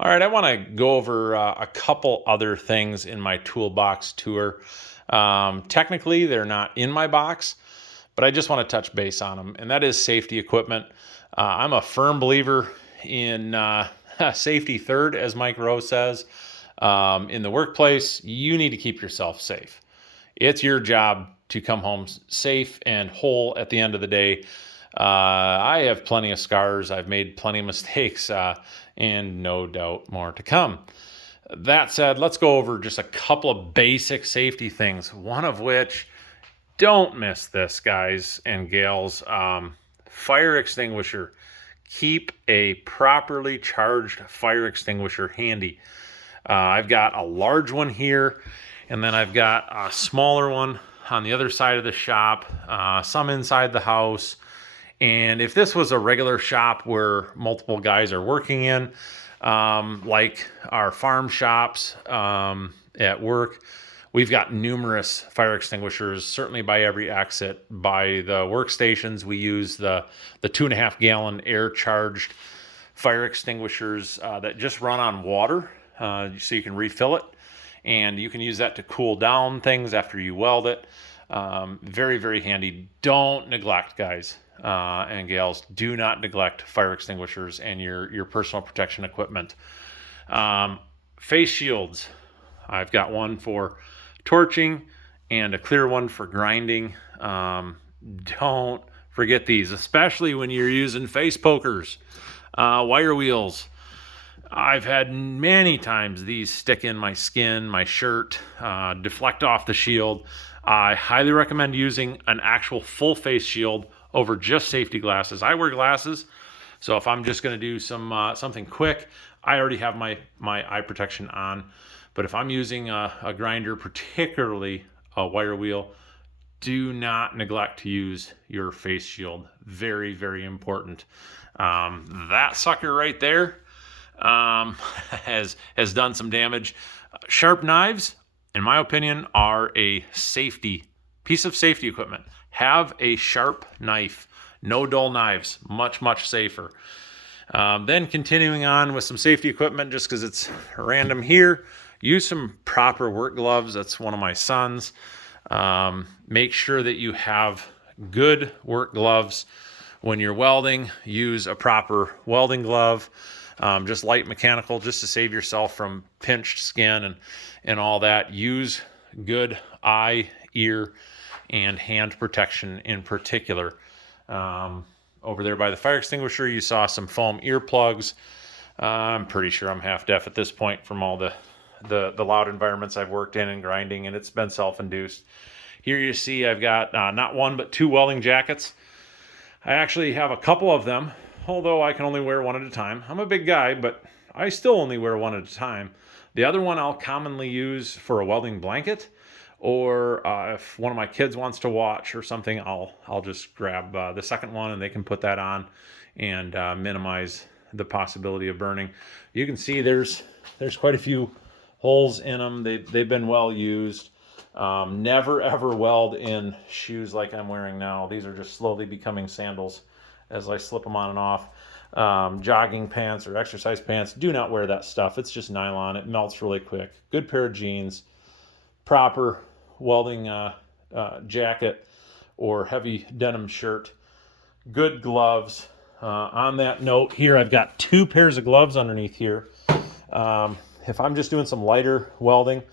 All right, I want to go over a couple other things in my toolbox tour. Technically, they're not in my box, but I just want to touch base on them, and that is safety equipment. I'm a firm believer in safety third, as Mike Rowe says. In the workplace, you need to keep yourself safe. It's your job to come home safe and whole at the end of the day. I have plenty of scars. I've made plenty of mistakes, and no doubt more to come. That said, let's go over just a couple of basic safety things. One of which, don't miss this, guys and gals. Fire extinguisher. Keep a properly charged fire extinguisher handy. I've got a large one here, and then I've got a smaller one on the other side of the shop, some inside the house. And if this was a regular shop where multiple guys are working in, like our farm shops at work, we've got numerous fire extinguishers, certainly by every exit. By the workstations, we use the 2.5 gallon air charged fire extinguishers that just run on water, so you can refill it. And you can use that to cool down things after you weld it. Very, very handy. Don't neglect, guys and gals, do not neglect fire extinguishers and your personal protection equipment. Face shields. I've got one for torching and a clear one for grinding. Don't forget these, especially when you're using face pokers, wire wheels. I've had many times these stick in my skin, my shirt, deflect off the shield. I highly recommend using an actual full face shield over just safety glasses. I wear glasses, so if I'm just going to do something quick, I already have my eye protection on. But if I'm using a grinder, particularly a wire wheel, do not neglect to use your face shield. Very, very important. That sucker right there has done some damage. Sharp knives, in my opinion, are a piece of safety equipment. Have a sharp knife. No dull knives. Much, much safer. Then continuing on with some safety equipment, just because it's random here, use some proper work gloves. That's one of my sons. Make sure that you have good work gloves. When you're welding, use a proper welding glove. Just light mechanical, just to save yourself from pinched skin and all that. Use good eye, ear, and hand protection in particular. Over there by the fire extinguisher, you saw some foam earplugs. I'm pretty sure I'm half deaf at this point from all the loud environments I've worked in and grinding, and it's been self-induced. Here you see I've got not one but two welding jackets. I actually have a couple of them, although I can only wear one at a time. I'm a big guy, but I still only wear one at a time. The other one I'll commonly use for a welding blanket, or if one of my kids wants to watch or something, I'll just grab the second one and they can put that on and minimize the possibility of burning. You can see there's quite a few holes in them. They've been well used. Never ever weld in shoes like I'm wearing now. These are just slowly becoming sandals as I slip them on and off. Jogging pants or exercise pants, do not wear that stuff. It's just nylon. It melts really quick. Good pair of jeans, proper welding jacket or heavy denim shirt, good gloves. On that note, here I've got two pairs of gloves underneath here. If I'm just doing some lighter welding,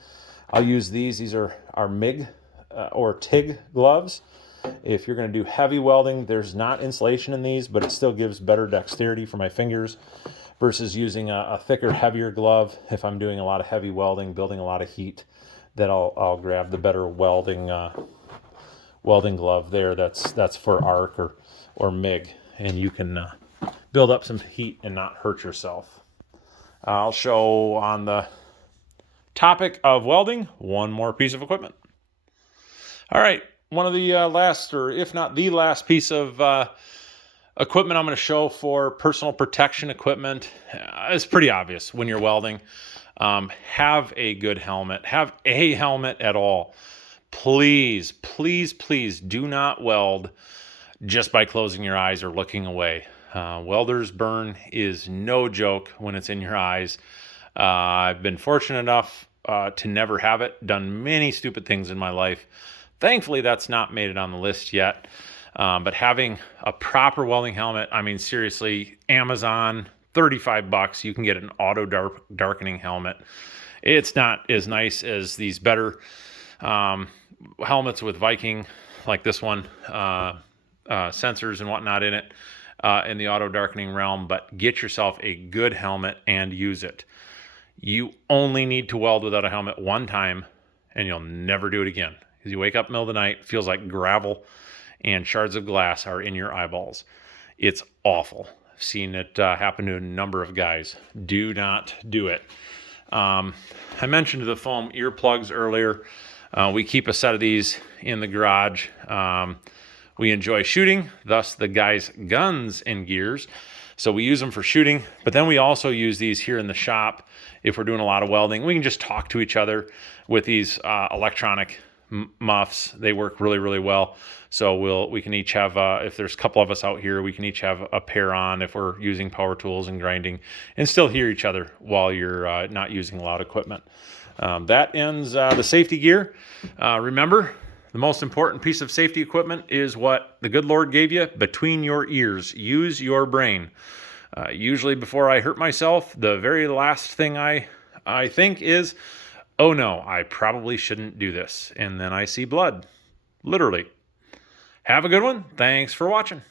I'll use these. These are MIG or TIG gloves. If you're going to do heavy welding, there's not insulation in these, but it still gives better dexterity for my fingers versus using a thicker, heavier glove. If I'm doing a lot of heavy welding, building a lot of heat, then I'll grab the better welding glove there. That's for arc or MIG, and you can build up some heat and not hurt yourself. I'll show on the topic of welding one more piece of equipment. All right. One of the last, or if not the last piece of equipment I'm going to show for personal protection equipment is pretty obvious when you're welding. Have a good helmet. Have a helmet at all. Please, please, please do not weld just by closing your eyes or looking away. Welder's burn is no joke when it's in your eyes. I've been fortunate enough to never have it. Done many stupid things in my life. Thankfully, that's not made it on the list yet. But having a proper welding helmet, I mean, seriously, Amazon, $35, you can get an auto darkening helmet. It's not as nice as these better helmets with Viking, like this one, sensors and whatnot in it, in the auto darkening realm, but get yourself a good helmet and use it. You only need to weld without a helmet one time, and you'll never do it again. Because you wake up in the middle of the night, it feels like gravel and shards of glass are in your eyeballs. It's awful. I've seen it happen to a number of guys. Do not do it. I mentioned the foam earplugs earlier. We keep a set of these in the garage. We enjoy shooting, thus the guys' guns and gears. So we use them for shooting, but then we also use these here in the shop if we're doing a lot of welding. We can just talk to each other with these electronic muffs. They work really, really well. So we can each have, if there's a couple of us out here, we can each have a pair on if we're using power tools and grinding, and still hear each other while you're not using loud equipment. That ends the safety gear. Remember, the most important piece of safety equipment is what the good Lord gave you between your ears. Use your brain. Usually before I hurt myself, the very last thing I think is, oh no, I probably shouldn't do this. And then I see blood, literally. Have a good one. Thanks for watching.